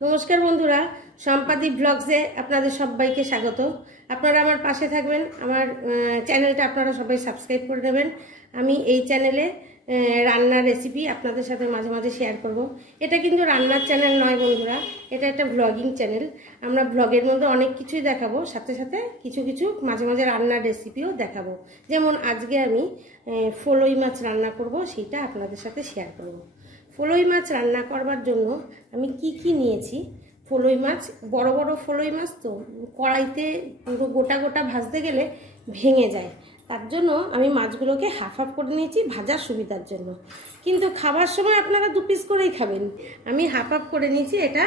নমস্কার বন্ধুরা, সম্পাদি ব্লগসে আপনাদের সবাইকে স্বাগত। আপনারা আমার পাশে থাকবেন, আমার চ্যানেলটা আপনারা সবাই সাবস্ক্রাইব করে নেবেন। আমি এই চ্যানেলে রান্নার রেসিপি আপনাদের সাথে মাঝে মাঝে শেয়ার করব। এটা কিন্তু রান্নার চ্যানেল নয় বন্ধুরা, এটা একটা ভ্লগিং চ্যানেল। আমরা ভ্লগের মধ্যে অনেক কিছুই দেখাবো, সাথে সাথে কিছু কিছু মাঝে মাঝে রান্নার রেসিপিও দেখাবো। যেমন আজকে আমি ফলই মাছ রান্না করব, সেটা আপনাদের সাথে শেয়ার করব। ফলই মাছ রান্না করবার জন্য আমি কি নিয়েছি। ফলই মাছ, বড় বড় ফলই মাছ তো কড়াইতে পুরো গোটা গোটা ভাজতে গেলে ভেঙে যায়, তার জন্য আমি মাছগুলোকে হাফ হাফ করে নিয়েছি ভাজার সুবিধার জন্য। কিন্তু খাবার সময় আপনারা 2 পিস করেই খাবেন, আমি হাফ হাফ করে নিয়েছি, এটা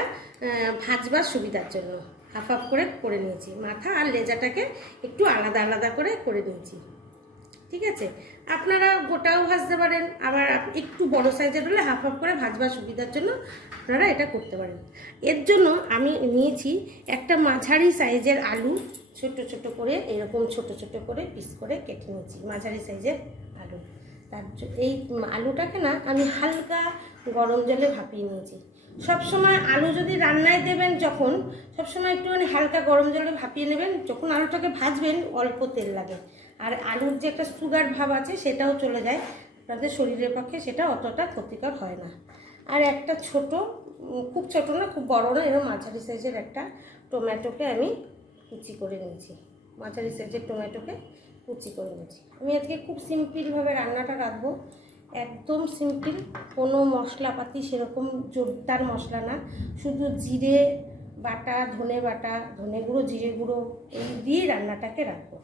ভাজবার সুবিধার জন্য হাফ হাফ করে নিয়েছি। মাথা আর লেজাটাকে একটু আলাদা আলাদা করে নিয়েছি। ঠিক আছে, আপনারা গোটাও ভাজতে পারেন, আবার একটু বড় সাইজের হলে হাফ হাফ করে ভাজবার সুবিধার জন্য আপনারা এটা করতে পারেন। এর জন্য আমি নিয়েছি একটা মাঝারি সাইজের আলু, ছোট ছোট করে এরকম ছোট ছোট করে পিস করে কেটে নিয়েছি মাঝারি সাইজের আলু। এই আলুটাকে না আমি হালকা গরম জলে ভাপিয়ে নিয়েছি। সবসময় আলু যদি রান্নায় দেবেন যখন, সবসময় একটুখানি হালকা গরম জলে ভাপিয়ে নেবেন। যখন আলুটাকে ভাজবেন অল্প তেল লাগে, আর আলুর যে একটা সুগার ভাব আছে সেটাও চলে যায়, আপনাদের শরীরের পক্ষে সেটা অতটা ক্ষতিকর হয় না। আর একটা ছোট, খুব ছোট না খুব বড় না, এরকম মাঝারি সাইজের একটা টমেটোকে আমি কুচি করে নিয়েছি। মাঝারি সাইজের টমেটোকে কুচি করে নিয়েছি। আমি আজকে খুব সিম্পলভাবে রান্নাটা রাখবো, একদম সিম্পল, কোনো মশলাপাতি সেরকম জোরদার মশলা না, শুধু জিরে বাটা, ধনে বাটা, ধনে গুঁড়ো, জিরে গুঁড়ো এই দিয়ে রান্নাটাকে রাখবো।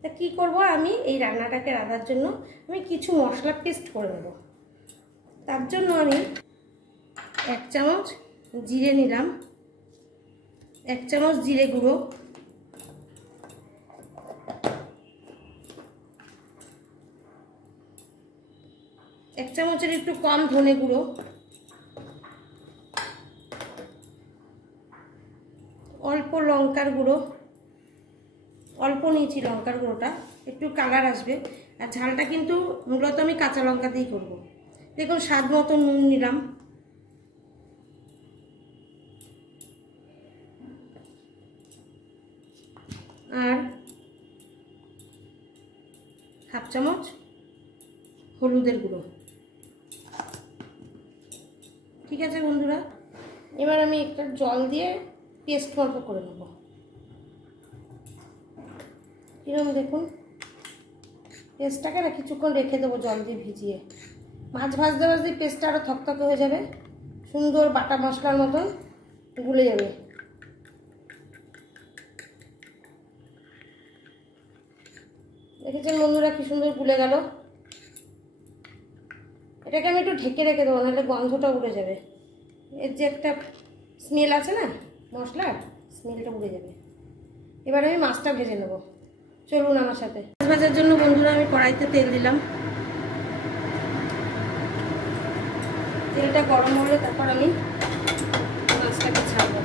তা কী করবো, আমি এই রান্নাটাকে রাখার জন্য আমি কিছু মশলা পেস্ট করে নেব। তার জন্য আমি 1 চামচ জিরে নিলাম, 1 চামচ জিরে গুঁড়ো, 1 চামচের একটু কম ধনে গুঁড়ো, অল্প লঙ্কার গুঁড়ো, অল্প নিয়েছি লঙ্কার গুঁড়োটা, একটু কালার আসবে। আর ঝালটা কিন্তু মূলত আমি কাঁচা লঙ্কা দিয়েই করব। দেখুন স্বাদ মতো নুন নিলাম, আর হাফ চামচ হলুদের গুঁড়ো। ঠিক আছে বন্ধুরা, এবার আমি একটা জল দিয়ে পেস্ট মতো করে নেব। এরকম দেখুন, পেস্টটাকে না কিছুক্ষণ রেখে দেবো জল দিয়ে ভিজিয়ে। মাছ ভাজতে ভাজতে পেস্টটা আরও থকথকে হয়ে যাবে, সুন্দর বাটা মশলার মতন গুলে যাবে। দেখেছেন বন্ধুরা কি সুন্দর গুলে গেল। এটাকে আমি একটু ঢেকে রেখে দেবো, নাহলে গন্ধটা উড়ে যাবে। এর যে একটা স্মেল আছে না মশলার, স্মেলটা উড়ে যাবে। এবার আমি মাছটা ভেজে নেব, চলুন আমার সাথে। মাছ ভাজার জন্য বন্ধুরা আমি কড়াইতে তেল দিলাম, তেলটা গরম হলে তারপর আমি মাছটাকে ছাড়বো।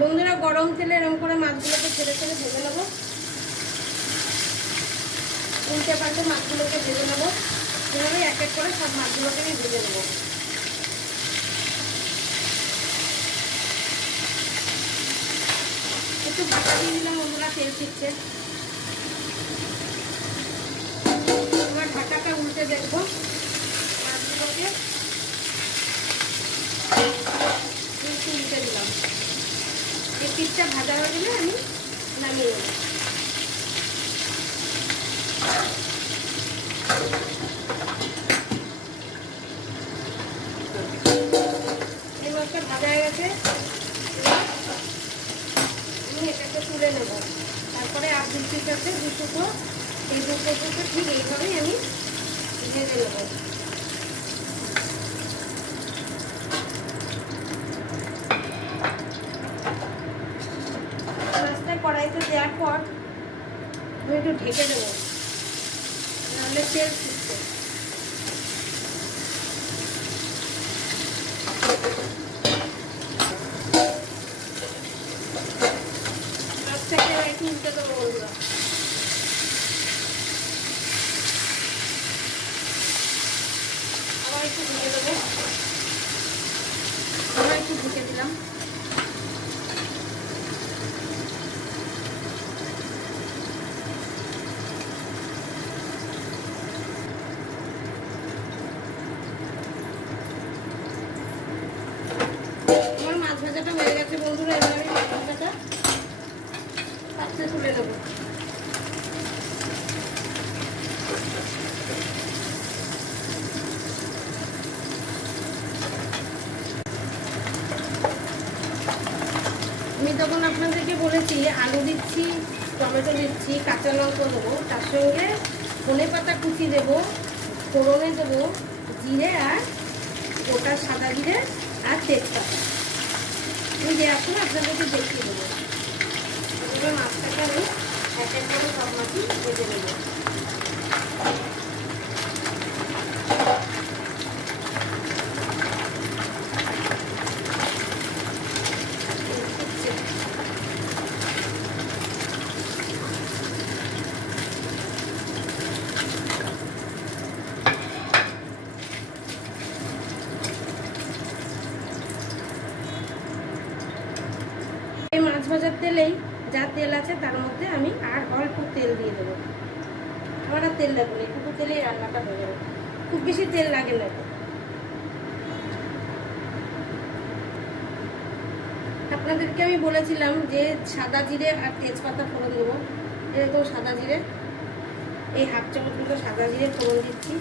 বন্ধুরা গরম তেলে এরকম করে মাছগুলোকে ছেড়ে ছেড়ে ভেজে নেবো, উল্টে পাল্টে মাছগুলোকে ভেজে নেবো। এভাবেই এক এক করে সব মাছগুলোকে আমি ভেজে নেবো। একটু বাটা দিয়ে দিলাম বন্ধুরা, তেল ছিটছে। এবার ঢাকাটা উল্টে দেখবো মাছগুলোকে, একটু উল্টে দিলাম। এই পিসটা ভাজা হয়ে গেলে আমি নামিয়ে নেব। এই মাছটা ভাজা হয়ে গেছে, আমি এটাকে তুলে নেব। তারপরে আর 2 পিস আছে, 2 টুকরো, এই 2 টুকরোকে ঠিক এইভাবেই আমি ভেজে নেব। মাছটা কড়াইতে দেওয়ার পর আমি একটু ঢেকে দেবো, নাহলে তেল ছুটছে। মাছটাকে একটু উল্টে দেবো বন্ধুরা। আবার একটু ঢুকে দেবো, আবার একটু ঢুকে দিলাম। আমার মাছ ভাজাটা হয়ে গেছে বন্ধুরা। এবার আমি মাছ ভাজাটা পাত্রে তুলে নেবো। আমি তখন আপনাদেরকে বলেছি আলু দিচ্ছি, টমেটো দিচ্ছি, কাঁচা লঙ্কা দেবো, তার সঙ্গে ধনেপাতা কুচি দেবো, ফোড়নে দেবো জিরে আর গোটা সাদা জিরে আর তেজপাতা। আমি দেওয়ার সময় আপনাদেরকে দেখিয়ে দেবো। এবার মাছটাকে আমি এক এক করে সব মাছই ভেজে নেবো। এই মাছ ভাজার তেলেই যা তেল আছে তার মধ্যে আমি আর অল্প তেল দিয়ে দেবো। আমার আর তেল লাগবে না, একটু তেলেই রান্নাটা হয়ে যাবে, খুব বেশি তেল লাগে না। আপনাদেরকে আমি বলেছিলাম যে সাদা জিরে আর তেজপাতা ফোড়ন দেবো। এরকম সাদা জিরে, এই হাফ চামচ মতো সাদা জিরে ফোড়ন দিচ্ছি,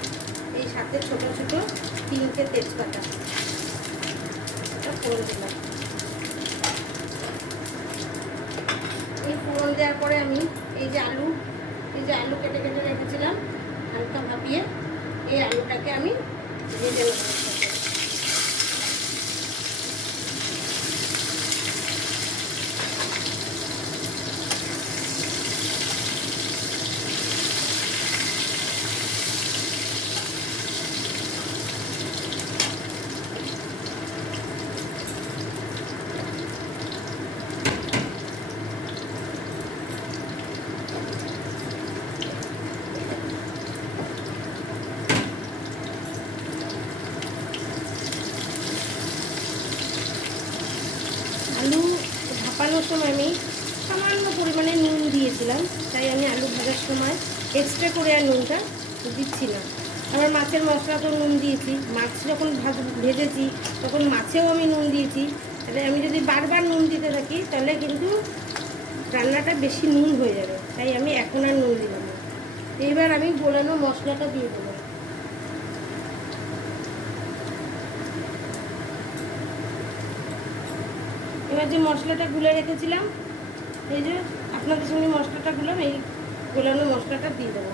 এই সাথে ছোট ছোট 3টে তেজপাতা ফোড়ন দিলাম। এই ফোড়ন দেওয়ার পরে আমি এই যে আলু কেটে কেটে রেখেছিলাম হালকা ভাপিয়ে, এই আলুটাকে আমি ভেজে নেব। আলু ভাপানোর সময় আমি সামান্য পরিমাণে নুন দিয়েছিলাম, তাই আমি আলু ভাজার সময় এক্সট্রা করে আর নুনটা দিচ্ছি না। আবার মাছের মশলাতেও নুন দিয়েছি, মাছ যখন ভেজেছি তখন মাছেও আমি নুন দিয়েছি। তাহলে আমি যদি বারবার নুন দিতে থাকি তাহলে কিন্তু রান্নাটা বেশি নুন হয়ে যাবে, তাই আমি এখন আর নুন দিলাম না। এইবার আমি গোলানো মশলাটা দিয়ে দেবো। এবার যে মশলাটা গুলে রেখেছিলাম, এই যে আপনাদের সঙ্গে মশলাটা গুলাম, এই গোলানো মশলাটা দিয়ে দেবো।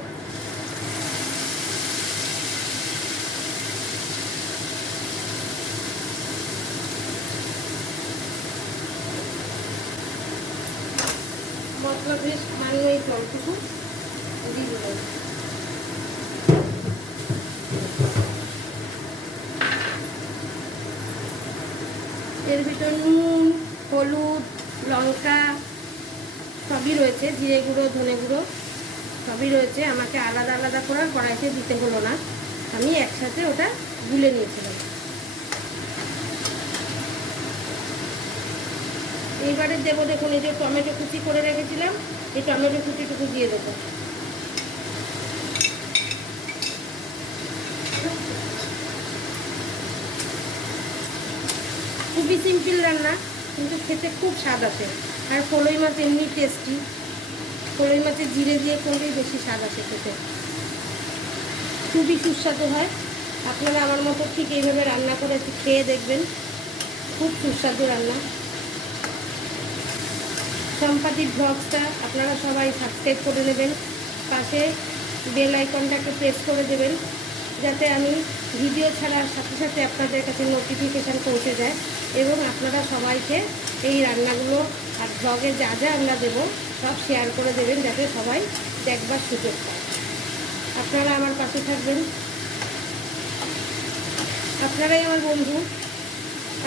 মশলা বেশ সামান্য এই জলটুকু দিয়ে দেবো। এর ভিতর নুন, হলুদ, লঙ্কা সবই রয়েছে, জিরে গুঁড়ো, ধনে গুঁড়ো সবই রয়েছে। আমাকে আলাদা আলাদা করে কড়াইতে দিতে হলো না, আমি একসাথে ওটা গুলে নিয়েছিলাম। এইবারে দেবো, দেখুন এই যে টমেটো কুচি করে রেখেছিলাম, এই টমেটো কুচিটুকু দিয়ে দেবো। খুবই সিম্পল রান্না, কিন্তু খেতে খুব স্বাদ আসে। আর কলই মাছ এমনি টেস্টি, কলই মাছের জিরে দিয়ে করলেই বেশি স্বাদ আসে খেতে, খুবই সুস্বাদু হয়। আপনারা আমার মতো ঠিক এইভাবে রান্না করে খেয়ে দেখবেন, খুব সুস্বাদু রান্না। সম্পাদি ব্লগসটা আপনারা সবাই সাবস্ক্রাইব করে নেবেন, পাশে বেল আইকনটাকে প্রেস করে দেবেন, যাতে আমি ভিডিও ছাড়ার সাথে সাথে আপনাদের কাছে নোটিফিকেশান পৌঁছে যায়, এবং আপনারা সবাইকে এই রান্নাগুলো আর ব্লগে যা যা আমরা দেবো সব শেয়ার করে দেবেন, যাতে সবাই দেখবার সুযোগ পায়। আপনারা আমার পাশে থাকবেন, আপনারাই আমার বন্ধু,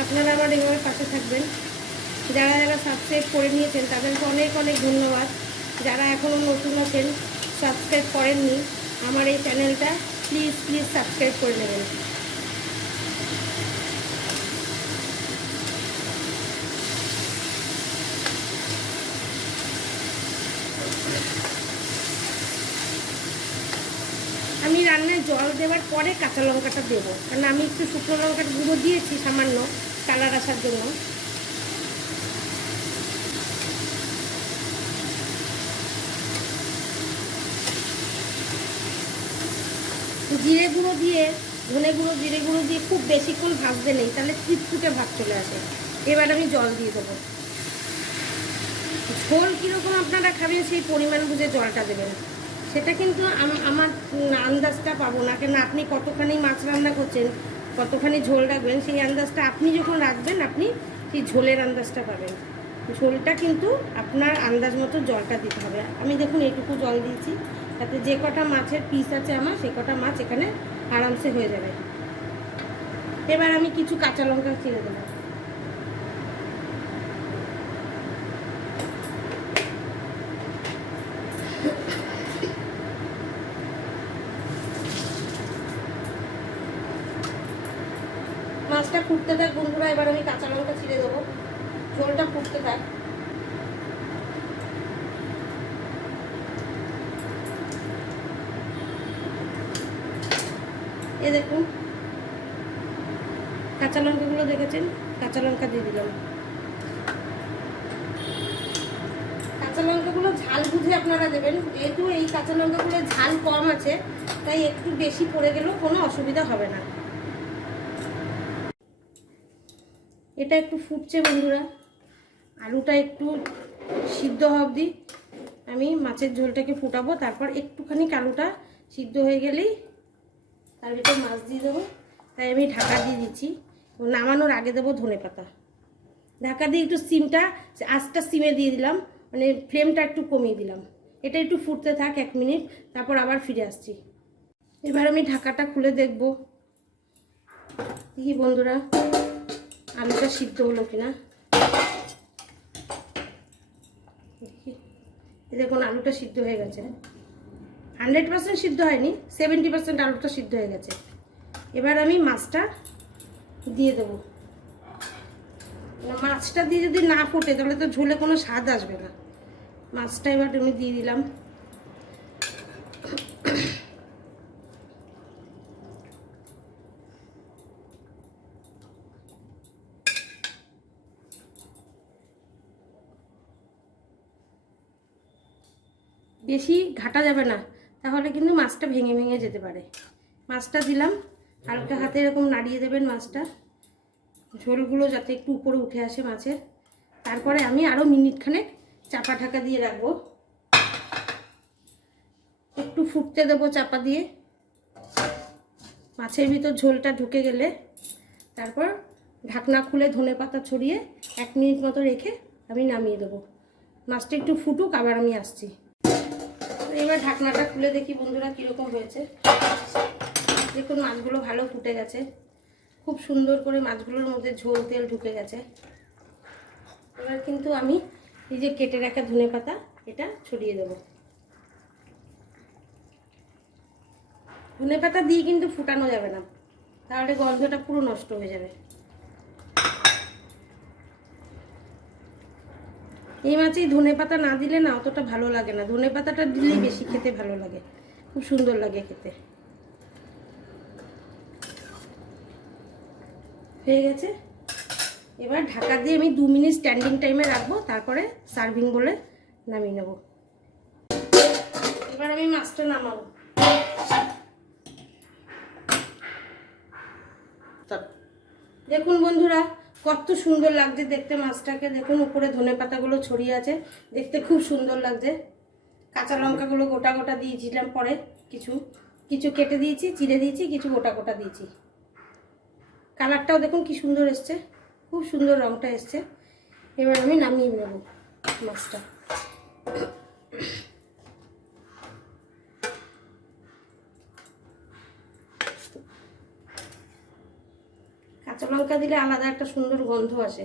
আপনারা আমার এইভাবে পাশে থাকবেন। যারা যারা সাবস্ক্রাইব করে নিয়েছেন তাদেরকে অনেক অনেক ধন্যবাদ। যারা এখনও নতুন আছেন, সাবস্ক্রাইব করেননি আমার এই চ্যানেলটা, প্লিজ প্লিজ সাবস্ক্রাইব করে নেবেন। আমি রান্নায় জল দেওয়ার পরে কাঁচা লঙ্কাটা দেবো, কারণ আমি একটু শুকনো লঙ্কার গুঁড়ো দিয়েছি সামান্য কালার আসার জন্য। জিরে গুঁড়ো দিয়ে, ধনে গুঁড়ো, জিরে গুঁড়ো দিয়ে খুব বেশিক্ষণ ভাজতে নেই, তাহলে চিটকুটে ভাব চলে আসে। এবার আমি জল দিয়ে দেবো। ঝোল কীরকম আপনারা খাবেন সেই পরিমাণ বুঝে জলটা দেবেন। সেটা কিন্তু আমার আন্দাজটা পাবো না, কেন আপনি কতখানি মাছ রান্না করছেন, কতখানি ঝোল রাখবেন, সেই আন্দাজটা আপনি যখন রাখবেন আপনি সেই ঝোলের আন্দাজটা পাবেন। ঝোলটা কিন্তু আপনার আন্দাজ মতো জলটা দিতে হবে। আমি দেখুন এইটুকু জল দিয়েছি, তাতে যে কটা মাছের পিস আছে আমার সে কটা মাছ এখানে আরামসে হয়ে যাবে। এবার আমি কিছু কাঁচা লঙ্কা চিড়ে দেবো। মাছটা ফুটতে থাক বন্ধুরা, এবার আমি কাঁচা লঙ্কা ছিঁড়ে দেবো, ঝোলটা ফুটতে থাক। এ দেখুন কাঁচা লঙ্কাগুলো দেখেছেন, কাঁচা লঙ্কা দিয়ে দিলাম। কাঁচা লঙ্কাগুলো ঝাল বুঝে আপনারা দেবেন, যেহেতু এই কাঁচা লঙ্কাগুলো ঝাল কম আছে তাই একটু বেশি পড়ে গেলেও কোনো অসুবিধা হবে না। এটা একটু ফুটছে বন্ধুরা, আলুটা একটু সিদ্ধ অবধি আমি মাছের ঝোলটাকে ফুটাবো, তারপর একটুখানি আলুটা সিদ্ধ হয়ে গেলেই তার ভিতরে মাছ দিয়ে দেবো। তাই আমি ঢাকা দিয়ে দিচ্ছি, নামানোর আগে দেবো ধনেপাতা। ঢাকা দিয়ে একটু সিমটা, আঁচটা সিমে দিয়ে দিলাম, মানে ফ্লেমটা একটু কমিয়ে দিলাম। এটা একটু ফুটতে থাক 1 মিনিট, তারপর আবার ফিরে আসছি। এবার আমি ঢাকাটা খুলে দেখব দেখি বন্ধুরা আলুটা সিদ্ধ হলো কিনা। দেখুন আলুটা সিদ্ধ হয়ে গেছে, 100% সিদ্ধ হয়নি, 70% আলুটা সিদ্ধ হয়ে গেছে। এবার আমি মাছটা দিয়ে দেবো। মাছটা দিয়ে যদি না ফোটে তাহলে তো ঝোলে কোনো স্বাদ আসবে না। মাছটা এবার আমি দিয়ে দিলাম। বেশি ঘাটা যাবে না, তাহলে কিন্তু মাছটা ভেঙে ভেঙে যেতে পারে। মাছটা দিলাম, হালকা হাতে এরকম নাড়িয়ে দেবেন মাছটা, ঝোলগুলো যাতে একটু উপরে উঠে আসে মাছের। তারপরে আমি আরও মিনিটখানেক চাপা ঢাকা দিয়ে রাখবো, একটু ফুটতে দেবো চাপা দিয়ে। মাছের ভিতর ঝোলটা ঢুকে গেলে তারপর ঢাকনা খুলে ধনেপাতা ছড়িয়ে 1 মিনিট মতো রেখে আমি নামিয়ে দেবো। মাছটা একটু ফুটুক, আবার আমি আসছি। এবার ঢাকনাটা খুলে দেখি বন্ধুরা কীরকম হয়েছে। দেখুন মাছগুলো ভালো ফুটে গেছে, খুব সুন্দর করে মাছগুলোর মধ্যে ঝোল তেল ঢুকে গেছে। এবার কিন্তু আমি এই যে কেটে রাখা ধনেপাতা এটা ছড়িয়ে দেব। ধনেপাতা দিয়ে কিন্তু ফুটানো যাবে না, তাহলে গন্ধটা পুরো নষ্ট হয়ে যাবে। এই মাছেই ধনেপাতা না দিলে না অতটা ভালো লাগে না, ধনেপাতাটা দিলেই বেশি খেতে ভালো লাগে, খুব সুন্দর লাগে খেতে। হয়ে গেছে, এবার ঢাকা দিয়ে আমি 2 মিনিট স্ট্যান্ডিং টাইমে রাখবো, তারপরে সার্ভিং বলে নামিয়ে নেব। এবার আমি মাছটা নামাবো। দেখুন বন্ধুরা কত সুন্দর লাগছে দেখতে মাছটাকে, দেখুন উপরে ধনেপাতাগুলো ছড়িয়ে আছে, দেখতে খুব সুন্দর লাগছে। কাঁচা লঙ্কাগুলো গোটা গোটা দিয়েছিলাম, পরে কিছু কিছু কেটে দিয়েছি, চিড়ে দিয়েছি, কিছু গোটা গোটা দিয়েছি। কালারটাও দেখুন কি সুন্দর এসছে, খুব সুন্দর রঙটা এসছে। এবার আমি নামিয়ে নেব মাছটা। কাঁচা লঙ্কা দিলে আলাদা একটা সুন্দর গন্ধ আসে।